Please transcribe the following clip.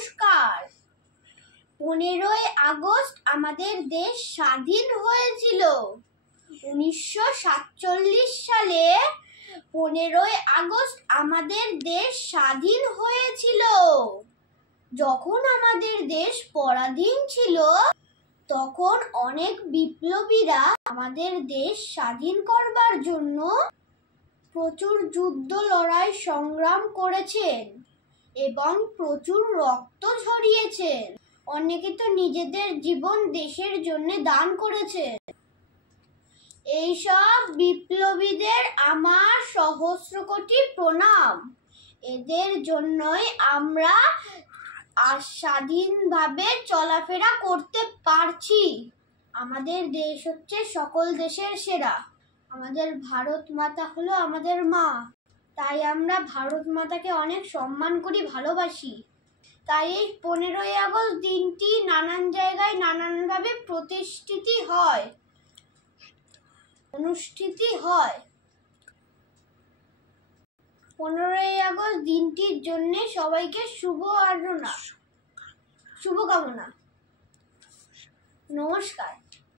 নমস্কার। 15ই আগস্ট আমাদের দেশ স্বাধীন হয়েছিল। 1947 সালে 15ই আগস্ট আমাদের দেশ স্বাধীন হয়েছিল। যখন আমাদের দেশ পরাধীন ছিল তখন অনেক বিপ্লবীরা আমাদের দেশ স্বাধীন করবার জন্য প্রচুর যুদ্ধ লড়াই সংগ্রাম করেছেন এবং প্রচুর রক্ত ঝরিয়েছেন। অনেকে তো নিজেদের জীবন দেশের জন্য দান করেছেন। এইসব বিপ্লবীদের আমার সহস্র কোটি প্রণাম। এদের জন্যই আমরা স্বাধীনভাবে চলাফেরা করতে পারছি। আমাদের দেশ হচ্ছে সকল দেশের সেরা। আমাদের ভারত মাতা হলো আমাদের মা, তাই আমরা ভারত মাতাকে অনেক সম্মান করি, ভালোবাসি। তাই এই 15ই আগস্ট দিনটি নানান জায়গায় নানানভাবে অনুষ্ঠিত হয়। 15ই আগস্ট দিনটির জন্য সবাইকে শুভকামনা। নমস্কার।